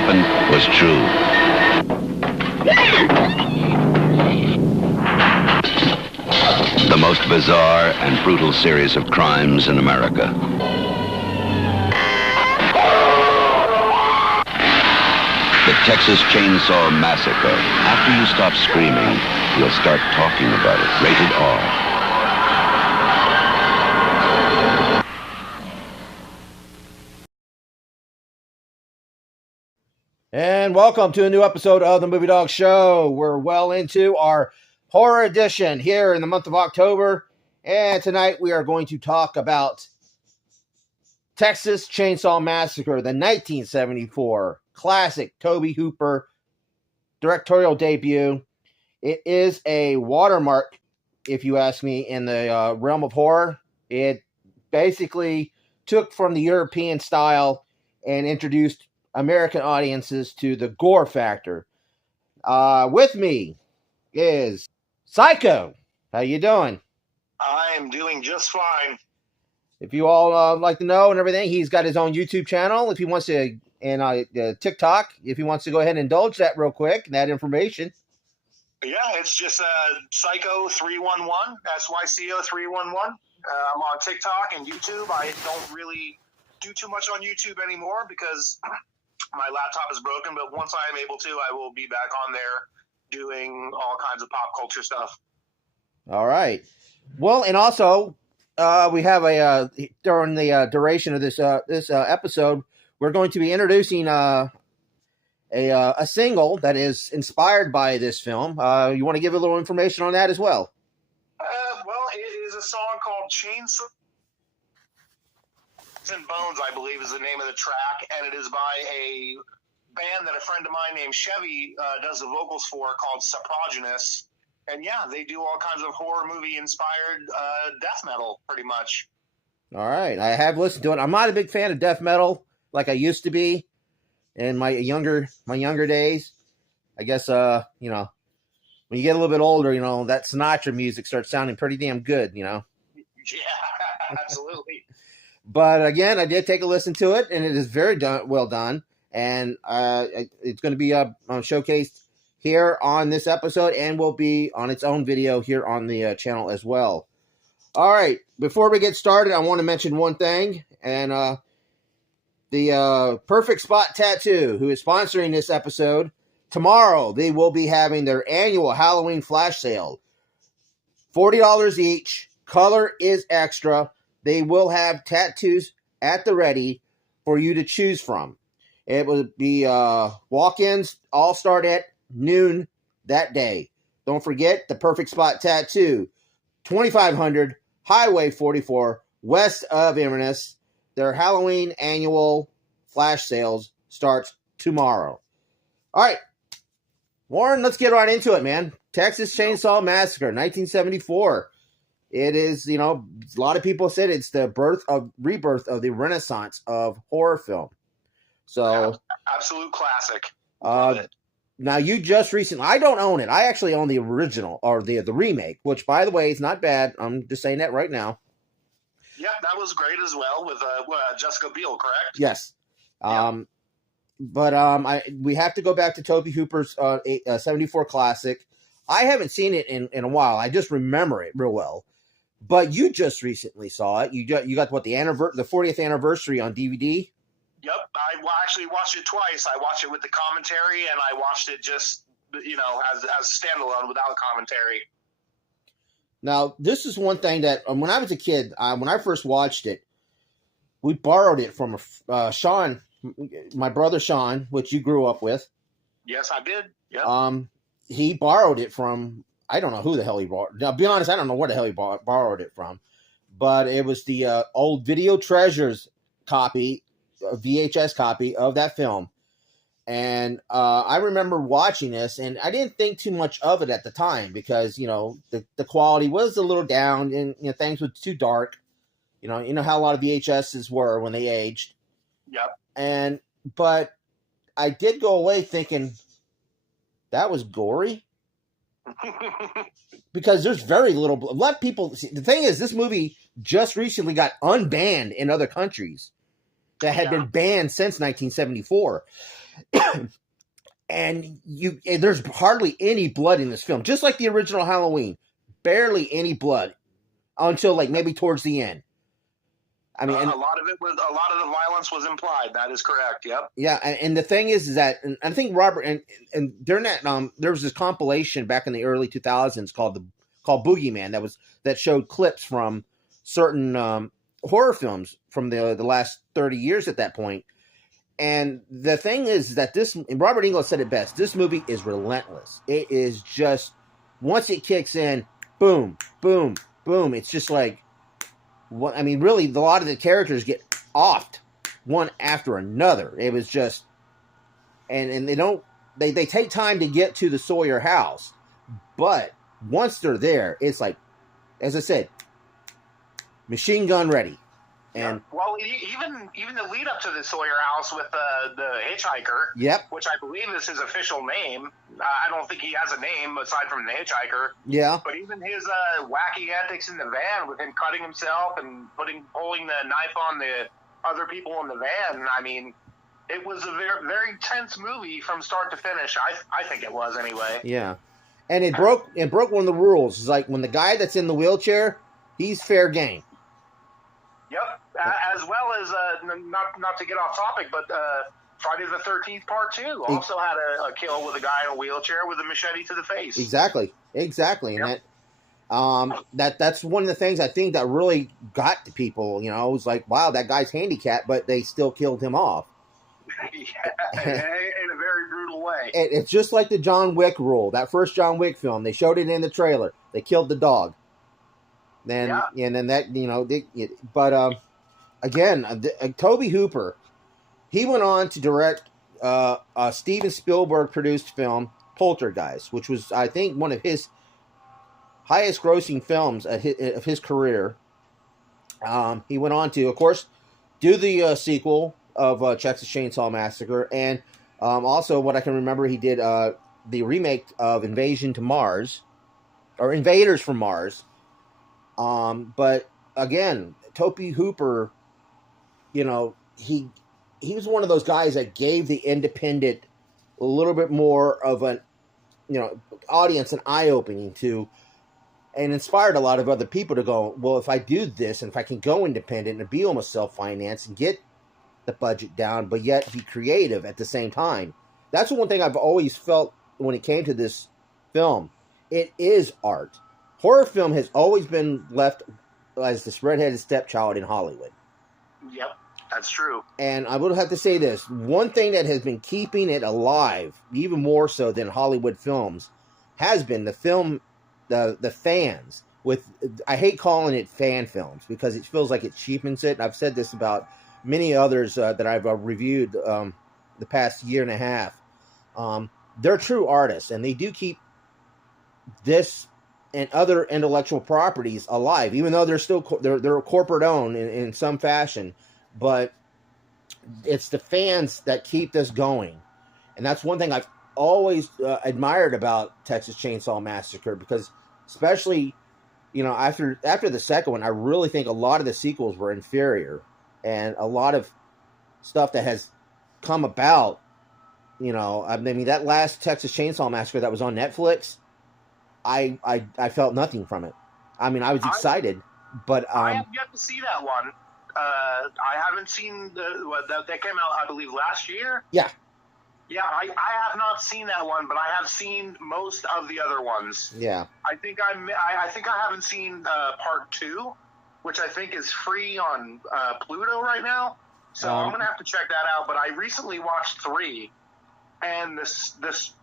happened was true. The most bizarre and brutal series of crimes in America. The Texas Chainsaw Massacre. After you stop screaming, you'll start talking about it. Rated R. And welcome to a new episode of the Movie Dawgs Show. We're well into our horror edition here in the month of October. And tonight we are going to talk about Texas Chainsaw Massacre, the 1974 classic Tobe Hooper directorial debut. It is a watermark, if you ask me, in the realm of horror. It basically took from the European style and introduced American audiences to the gore factor. With me is Psycho. How you doing? I'm doing just fine. If you all like to know and everything, he's got his own YouTube channel. If he wants to, and TikTok, if he wants to go ahead and indulge that real quick, that information. Yeah, it's just Psycho 311, SYCO 311. I'm on TikTok and YouTube. I don't really do too much on YouTube anymore because my laptop is broken, but once I'm able to, I will be back on there doing all kinds of pop culture stuff. All right. Well, and also, we have during the duration of this episode, we're going to be introducing a single that is inspired by this film. You want to give a little information on that as well? Well, it is a song called Chainsaw and Bones, I believe, is the name of the track, and it is by a band that a friend of mine named Chevy does the vocals for, called Saprogenous. And yeah, they do all kinds of horror movie inspired death metal, pretty much. All right, I have listened to it. I'm not a big fan of death metal like I used to be in my younger days. I guess when you get a little bit older, that Sinatra music starts sounding pretty damn good, Yeah, absolutely. But again, I did take a listen to it, and it is very well done. And it's going to be showcased here on this episode, and will be on its own video here on the channel as well. All right, before we get started, I want to mention one thing, and the Perfect Spot Tattoo, who is sponsoring this episode, tomorrow they will be having their annual Halloween flash sale. $40 each. Color is extra. They will have tattoos at the ready for you to choose from. It will be walk-ins, all start at noon that day. Don't forget the Perfect Spot Tattoo, 2500 Highway 44, west of Inverness. Their Halloween annual flash sales starts tomorrow. All right, Warren, let's get right into it, man. Texas Chainsaw Massacre, 1974. It is, a lot of people said it's the rebirth of the renaissance of horror film. So, absolute classic. Now, you just recently, I don't own it. I actually own the original, or the remake, which, by the way, is not bad. I'm just saying that right now. Yeah, that was great as well with Jessica Biel, correct? Yes. Yeah. But we have to go back to Tobe Hooper's 74 classic. I haven't seen it in a while. I just remember it real well. But you just recently saw it. You got the 40th anniversary on DVD? Yep, I actually watched it twice. I watched it with the commentary, and I watched it just, as standalone without commentary. Now, this is one thing that, when I was a kid, when I first watched it, we borrowed it from Sean, my brother Sean, which you grew up with. Yes, I did. Yep. He borrowed it from, I don't know who the hell he borrowed. Now, to be honest, I don't know where the hell he borrowed it from. But it was the old Video Treasures copy, VHS copy of that film. And I remember watching this, and I didn't think too much of it at the time because, the quality was a little down and, things were too dark. You know how a lot of VHSs were when they aged. Yep. But I did go away thinking that was gory. Because there's very little. A lot of people. The thing is, this movie just recently got unbanned in other countries that had been banned since 1974. And there's hardly any blood in this film, just like the original Halloween. Barely any blood until like maybe towards the end. I mean, a lot of the violence was implied. That is correct. Yep. Yeah, and the thing is that, and I think Robert and during that there was this compilation back in the early 2000s called Boogeyman that showed clips from certain horror films from the last 30 years at that point. And the thing is that Robert Englund said it best. This movie is relentless. It is just, once it kicks in, boom, boom, boom. It's just like, I mean, really, a lot of the characters get offed one after another. It was just, and they take time to get to the Sawyer house, but once they're there, it's like, as I said, machine gun ready. And well, even the lead up to the Sawyer house with the hitchhiker, yep, which I believe is his official name. I don't think he has a name aside from the hitchhiker. Yeah. But even his wacky antics in the van with him cutting himself and pulling the knife on the other people in the van. I mean, it was a very, very tense movie from start to finish. I think it was anyway. Yeah. And it broke one of the rules. It's like when the guy that's in the wheelchair, he's fair game. Yep. As well as not to get off topic, but Friday the 13th Part 2 also had a kill with a guy in a wheelchair with a machete to the face. Exactly. Yep. And that's one of the things I think that really got to people. You know, it was like, wow, that guy's handicapped, but they still killed him off. Yeah, in a very brutal way. It's just like the John Wick rule. That first John Wick film, they showed it in the trailer. They killed the dog. Then and then that, you know, again, Tobe Hooper, he went on to direct a Steven Spielberg produced film, Poltergeist, which was, I think, one of his highest grossing films of his career. He went on to, of course, do the sequel of Texas Chainsaw Massacre, and also, what I can remember, he did the remake of Invasion to Mars, or Invaders from Mars. But again, Tobe Hooper, you know, he was one of those guys that gave the independent a little bit more of an, you know, audience an eye-opening to, and inspired a lot of other people to go, well, if I do this, and if I can go independent and be almost self-financed and get the budget down, but yet be creative at the same time. That's one thing I've always felt when it came to this film. It is art. Horror film has always been left as the redheaded stepchild in Hollywood. Yep, that's true. And I would have to say this. One thing that has been keeping it alive, even more so than Hollywood films, has been the fans. I hate calling it fan films because it feels like it cheapens it. I've said this about many others that I've reviewed the past year and a half. They're true artists, and they do keep this and other intellectual properties alive, even though they're still they're corporate owned in some fashion. But it's the fans that keep this going, and that's one thing I've always admired about Texas Chainsaw Massacre, because especially, you know, after the second one, I really think a lot of the sequels were inferior, and a lot of stuff that has come about, you know, I mean, that last Texas Chainsaw Massacre that was on Netflix, I felt nothing from it. I mean, I was excited, but I have yet to see that one. I haven't seen that came out, I believe, last year. Yeah, I have not seen that one, but I have seen most of the other ones. Yeah, I think I haven't seen Part 2, which I think is free on Pluto right now. So I'm gonna have to check that out. But I recently watched 3, and this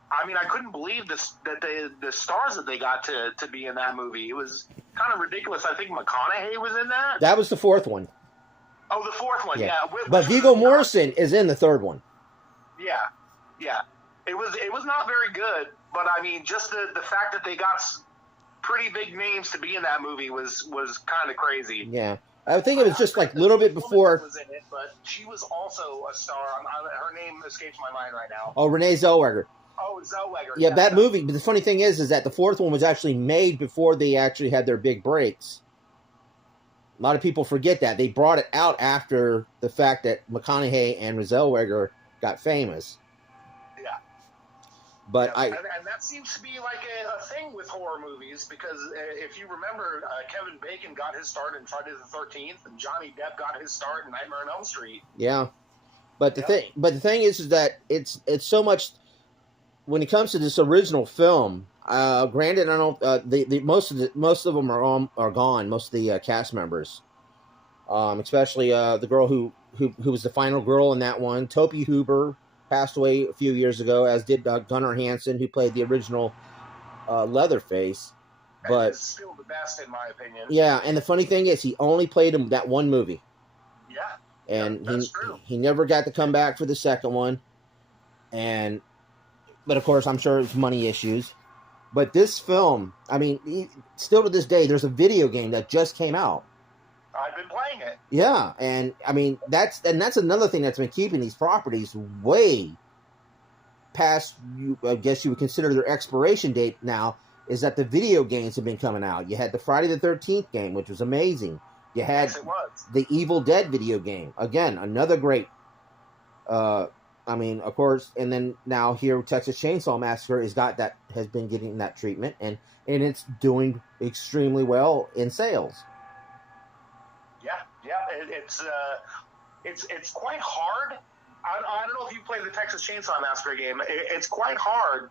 I mean, I couldn't believe the stars that they got to be in that movie. It was kind of ridiculous. I think McConaughey was in that. That was the fourth one. Oh, the fourth one, yeah. But Viggo Mortensen is in the third one. Yeah. It was not very good, but I mean, just the fact that they got pretty big names to be in that movie was kind of crazy. Yeah. I think it was just like a little bit before. Was in it, but she was also a star. Her name escapes my mind right now. Oh, Renee Zellweger. Oh, Zellweger. Yeah, that movie. But the funny thing is that the fourth one was actually made before they actually had their big breaks. A lot of people forget that. They brought it out after the fact that McConaughey and Zellweger got famous. But and that seems to be like a thing with horror movies, because if you remember, Kevin Bacon got his start in Friday the 13th, and Johnny Depp got his start in Nightmare on Elm Street. Yeah, but the thing is that it's so much when it comes to this original film. Granted, I don't. Most of them are gone. Most of the cast members, especially the girl who was the final girl in that one, Tope Hooper, passed away a few years ago, as did Gunnar Hansen, who played the original Leatherface. But it's still the best, in my opinion. Yeah, and the funny thing is, he only played him that one movie. Yeah, and that's true. He never got to come back for the second one. But of course, I'm sure it's money issues. But this film, I mean, still to this day, there's a video game that just came out. I've been playing it. Yeah, and I mean that's another thing that's been keeping these properties way past, I guess you would consider their expiration date now, is that the video games have been coming out. You had the Friday the 13th game, which was amazing. You had the Evil Dead video game, again, another great. I mean, of course, and then now here Texas Chainsaw Massacre has been getting that treatment, and it's doing extremely well in sales. Yeah, it's quite hard. I don't know if you played the Texas Chainsaw Massacre game. It's quite hard.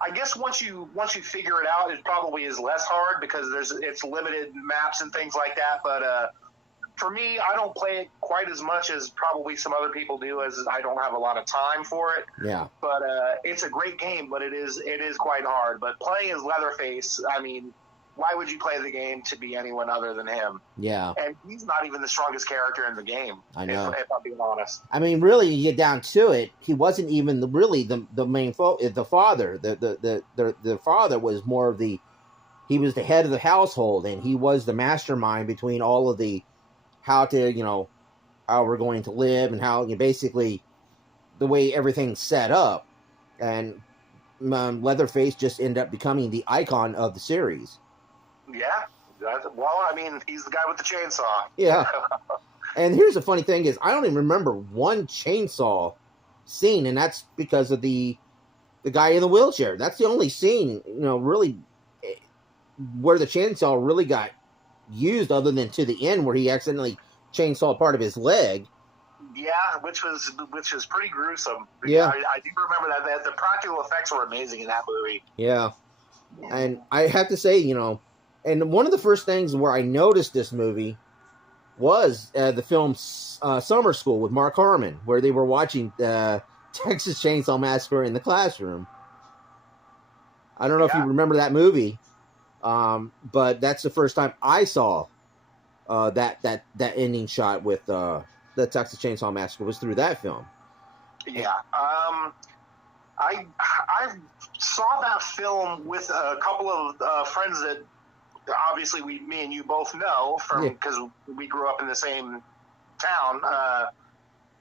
I guess once you figure it out, it probably is less hard because it's limited maps and things like that. But for me, I don't play it quite as much as probably some other people do, as I don't have a lot of time for it. Yeah. But it's a great game, but it is quite hard. But playing as Leatherface, I mean, why would you play the game to be anyone other than him? Yeah. And he's not even the strongest character in the game. I know. If I'm being honest. I mean, really, you get down to it, he wasn't even the main the father. The father was more of he was the head of the household, and he was the mastermind between all of the how we're going to live, and how basically the way everything's set up. And Leatherface just ended up becoming the icon of the series. Yeah. Well, I mean, he's the guy with the chainsaw. Yeah. And here's the funny thing is, I don't even remember one chainsaw scene, and that's because of the guy in the wheelchair. That's the only scene, really, where the chainsaw really got used, other than to the end where he accidentally chainsawed part of his leg. Yeah, which was pretty gruesome. Yeah. I do remember that. The practical effects were amazing in that movie. Yeah. And I have to say, and one of the first things where I noticed this movie was the film Summer School with Mark Harmon, where they were watching Texas Chainsaw Massacre in the classroom. I don't know if you remember that movie, but that's the first time I saw that ending shot with the Texas Chainsaw Massacre was through that film. Yeah. I saw that film with a couple of friends that obviously me and you both know because we grew up in the same town.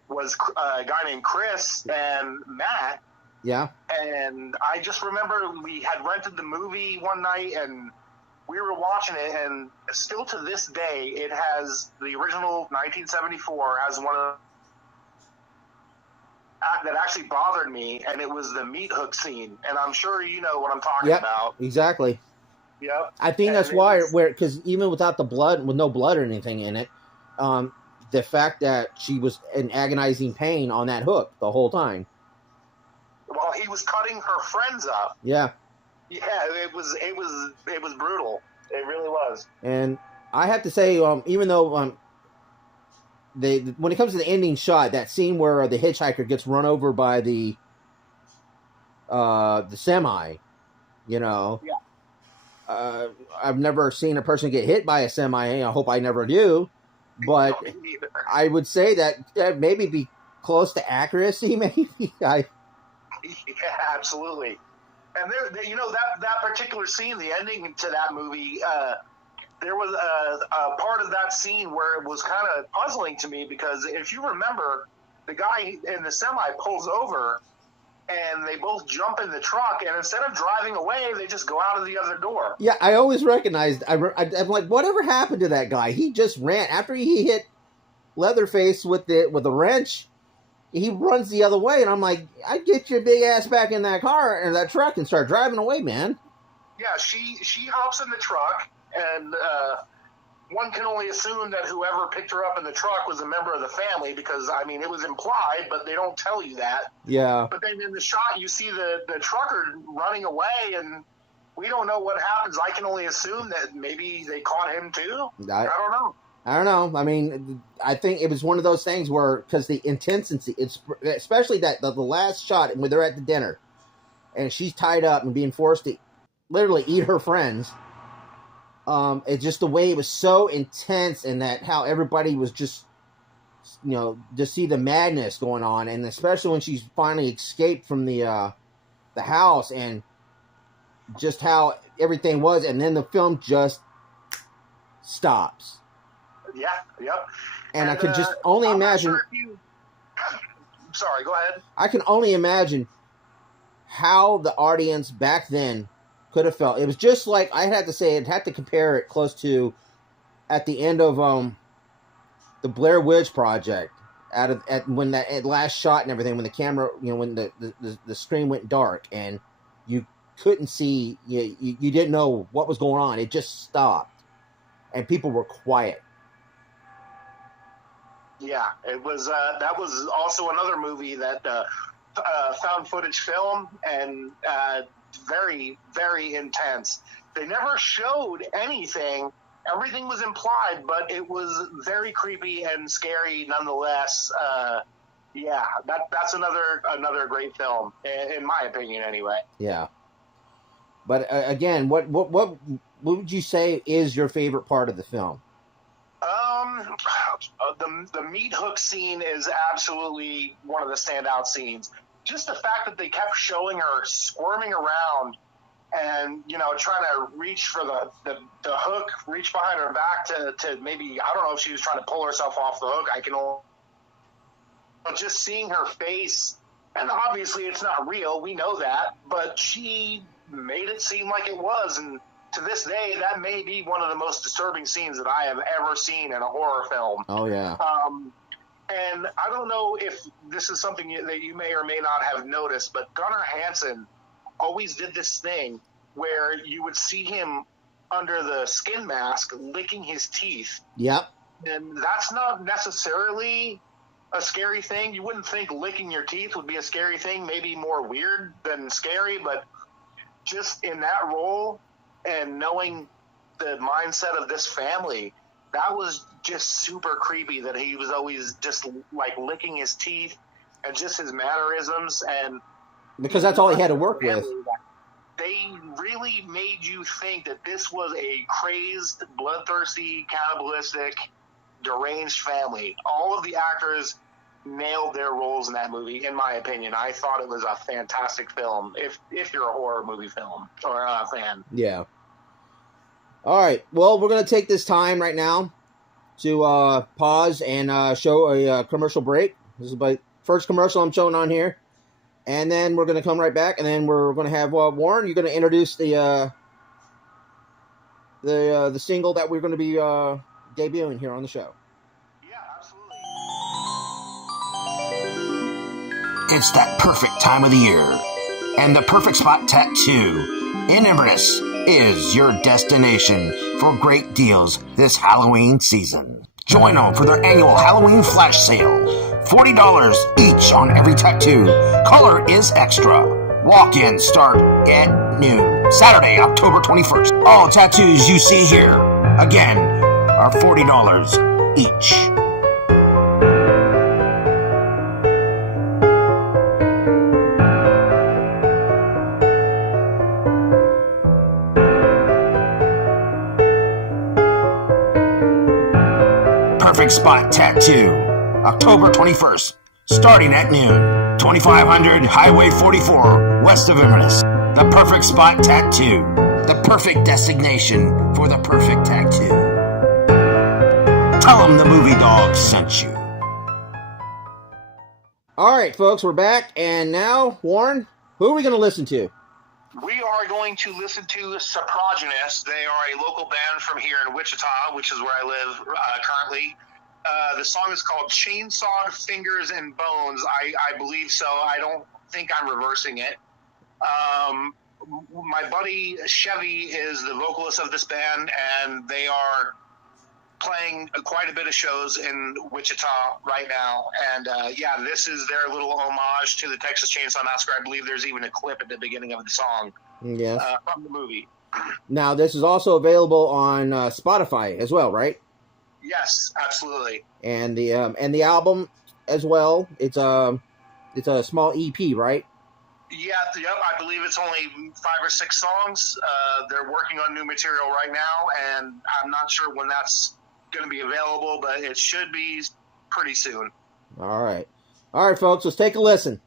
Was a guy named Chris and Matt. Yeah. And I just remember we had rented the movie one night and we were watching it, and still to this day, it has the original 1974 has one of that actually bothered me, and it was the meat hook scene. And I'm sure you know what I'm talking about. Exactly. Yep. I think that's why, because even without the blood, with no blood or anything in it, the fact that she was in agonizing pain on that hook the whole time. Well, he was cutting her friends up. Yeah. Yeah, it was brutal. It really was. And I have to say, even though when it comes to the ending shot, that scene where the hitchhiker gets run over by the semi, Yeah. I've never seen a person get hit by a semi. I hope I never do. But I would say that maybe be close to accuracy, maybe. Yeah, absolutely. And that particular scene, the ending to that movie, there was a part of that scene where it was kind of puzzling to me, because if you remember, the guy in the semi pulls over and they both jump in the truck, and instead of driving away, they just go out of the other door. Yeah, I always recognized, I'm like, whatever happened to that guy? He just ran after he hit Leatherface with the wrench. he runs the other way, and I'm like, I'd get your big ass back in that car or that truck and start driving away, man. Yeah, she hops in the truck, and one can only assume that whoever picked her up in the truck was a member of the family because, I mean, it was implied, but they don't tell you that. Yeah. But then in the shot, you see the trucker running away, and we don't know what happens. I can only assume that maybe they caught him too. I don't know. I don't know. I mean, I think it was one of those things where, because the intensity, it's especially that the last shot when they're at the dinner, and she's tied up and being forced to literally eat her friends. It's just the way it was so intense, and that how everybody was just, to see the madness going on, and especially when she's finally escaped from the house, and just how everything was, and then the film just stops. Yeah, yep. And I could just only imagine. Sorry, go ahead. I can only imagine how the audience back then could have felt. It was just like, I had to say, I'd have to compare it close to at the end of the Blair Witch Project, when that last shot and everything, when the camera, when the screen went dark and you couldn't see, you didn't know what was going on. It just stopped, and people were quiet. Yeah, it was. That was also another movie that found footage film, and very, very intense. They never showed anything. Everything was implied, but it was very creepy and scary nonetheless. Yeah, that's another great film, in my opinion, anyway. Yeah. But again, what would you say is your favorite part of the film? The meat hook scene is absolutely one of the standout scenes. Just the fact that they kept showing her squirming around and, trying to reach for the hook, reach behind her back to maybe, I don't know if she was trying to pull herself off the hook. But just seeing her face, and obviously it's not real, we know that, but she made it seem like it was, and to this day, that may be one of the most disturbing scenes that I have ever seen in a horror film. Oh, yeah. And I don't know if this is something that you may or may not have noticed, but Gunnar Hansen always did this thing where you would see him under the skin mask licking his teeth. Yep. And that's not necessarily a scary thing. You wouldn't think licking your teeth would be a scary thing, maybe more weird than scary, but just in that role and knowing the mindset of this family, that was just super creepy, that he was always just like licking his teeth and just his mannerisms. And because that's all he had to work with. They really made you think that this was a crazed, bloodthirsty, cannibalistic, deranged family. All of the actors nailed their roles in that movie, in my opinion. I thought it was a fantastic film, if you're a horror movie film or a fan. Yeah. All right. Well, we're going to take this time right now to pause and show a commercial break. This is my first commercial I'm showing on here. And then we're going to come right back, and then we're going to have Warren. You're going to introduce the single that we're going to be debuting here on the show. Yeah, absolutely. It's that perfect time of the year, and the Perfect Spot Tattoo in Inverness is your destination for great deals this Halloween season. Join them for their annual Halloween flash sale. $40 each on every tattoo. Color is extra. Walk-ins start at noon. Saturday, October 21st. All tattoos you see here, again, are $40 each. Perfect Spot Tattoo, October 21st, starting at noon, 2500 Highway 44, west of Inverness. The Perfect Spot Tattoo, the perfect destination for the perfect tattoo. Tell them the Movie Dawgs sent you. All right, folks, we're back, and now, Warren, who are we going to listen to? We are going to listen to Saprogenous. They are a local band from here in Wichita, which is where I live currently. The song is called Chainsawed Fingers and Bones. I believe so. I don't think I'm reversing it. My buddy Chevy is the vocalist of this band, and they are playing quite a bit of shows in Wichita right now. And yeah, this is their little homage to the Texas Chainsaw Massacre. I believe there's even a clip at the beginning of the song from the movie. Now, this is also available on Spotify as well, right? Yes, absolutely. And the album as well. It's a small EP, right? Yeah, yep. I believe it's only 5 or 6 songs. They're working on new material right now, and I'm not sure when that's going to be available, but it should be pretty soon. All right, folks. Let's take a listen.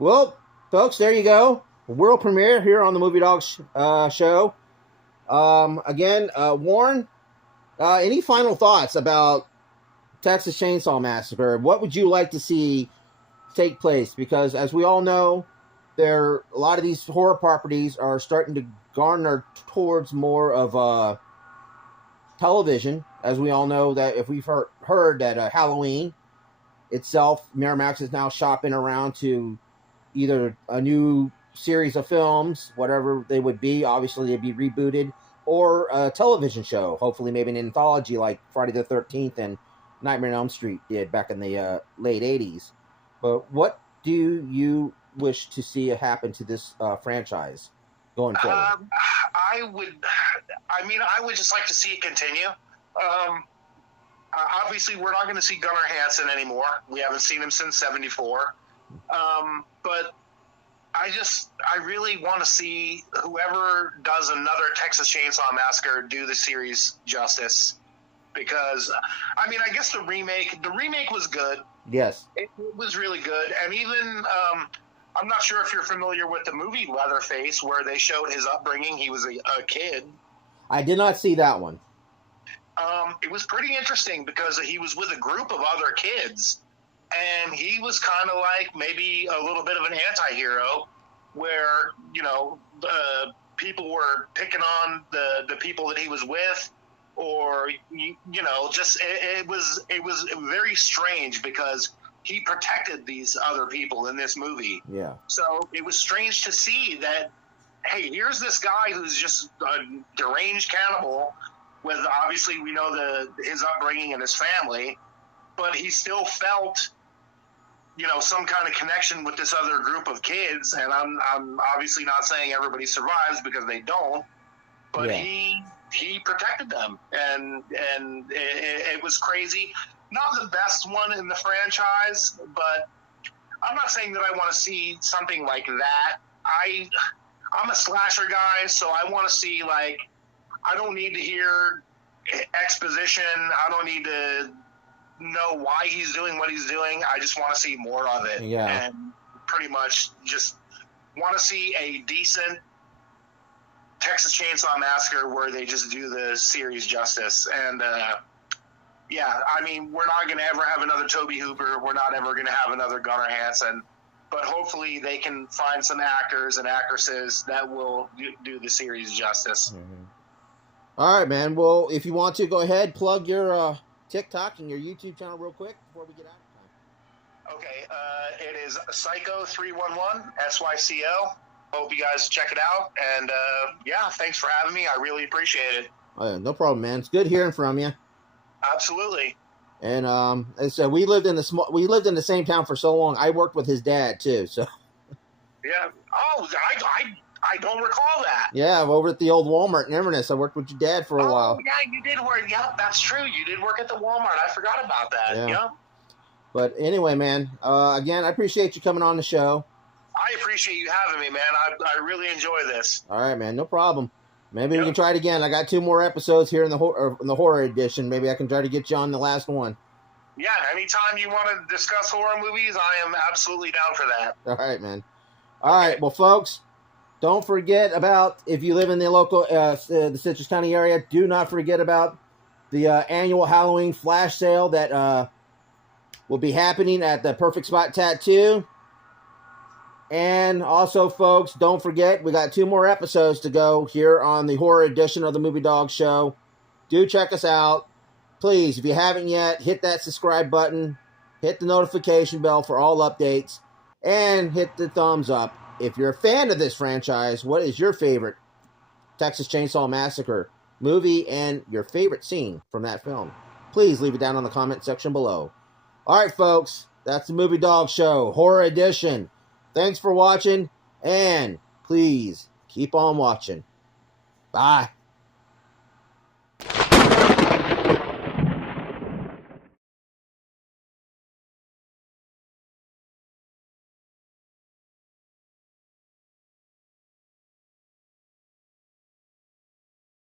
Well, folks, there you go. World premiere here on the Movie Dawgs Show. Again, Warren, any final thoughts about Texas Chainsaw Massacre? What would you like to see take place? Because as we all know, a lot of these horror properties are starting to garner towards more of television. As we all know, that if we've heard that Halloween itself, Miramax is now shopping around to either a new series of films, whatever they would be, obviously they'd be rebooted, or a television show, hopefully maybe an anthology like Friday the 13th and Nightmare on Elm Street did back in the late 80s. But what do you wish to see happen to this franchise going forward? I would just like to see it continue. Obviously, we're not going to see Gunnar Hansen anymore. We haven't seen him since '74. But I really want to see whoever does another Texas Chainsaw Massacre do the series justice. Because, I guess the remake was good. Yes. It was really good. And even, I'm not sure if you're familiar with the movie Leatherface, where they showed his upbringing. He was a kid. I did not see that one. It was pretty interesting because he was with a group of other kids, and he was kind of like maybe a little bit of an anti-hero, where, people were picking on the people that he was with, or, just it was very strange because he protected these other people in this movie. Yeah. So it was strange to see that, hey, here's this guy who's just a deranged cannibal with, obviously, we know his upbringing and his family, but he still felt, some kind of connection with this other group of kids. And I'm obviously not saying everybody survives, because they don't. but Yeah. he protected them, and it was crazy. Not the best one in the franchise, but I'm not saying that I want to see something like that. I'm a slasher guy, so I want to see, like, I don't need to hear exposition. I don't need to know why he's doing what he's doing. I just want to see more of it. Yeah. And pretty much just want to see a decent Texas Chainsaw Massacre where they just do the series justice. And, yeah, I mean, we're not going to ever have another Toby Hooper. We're not ever going to have another Gunnar Hansen. But hopefully they can find some actors and actresses that will do the series justice. Mm-hmm. All right, man. Well, if you want to, go ahead, plug your TikTok and your YouTube channel real quick before we get out of time. Okay, it is Psycho311, SYCO. Hope you guys check it out. And, yeah, thanks for having me. I really appreciate it. Oh, yeah, no problem, man. It's good hearing from you. Absolutely. And as I said, we lived in the same town for so long. I worked with his dad too. So Yeah. Oh, I don't recall that. yeah, over at the old Walmart in Inverness. I worked with your dad for a while. Yeah, you did work. Yeah, that's true. You did work at the Walmart. I forgot about that. Yeah. But anyway, man. Again, I appreciate you coming on the show. I appreciate you having me, man. I really enjoy this. All right, man. No problem. Maybe we can try it again. I got 2 more episodes here in the horror edition. Maybe I can try to get you on the last one. Yeah, anytime you want to discuss horror movies, I am absolutely down for that. All right, man. All right, well, folks, don't forget about, if you live in the local, the Citrus County area, do not forget about the annual Halloween flash sale that will be happening at the Perfect Spot Tattoo. And also, folks, don't forget, we got 2 more episodes to go here on the horror edition of the Movie Dawgs Show. Do check us out. Please, if you haven't yet, hit that subscribe button, hit the notification bell for all updates, and hit the thumbs up. If you're a fan of this franchise, what is your favorite Texas Chainsaw Massacre movie and your favorite scene from that film? Please leave it down on the comment section below. All right, folks, that's the Movie Dawgs Show, horror edition. Thanks for watching, and please keep on watching. Bye.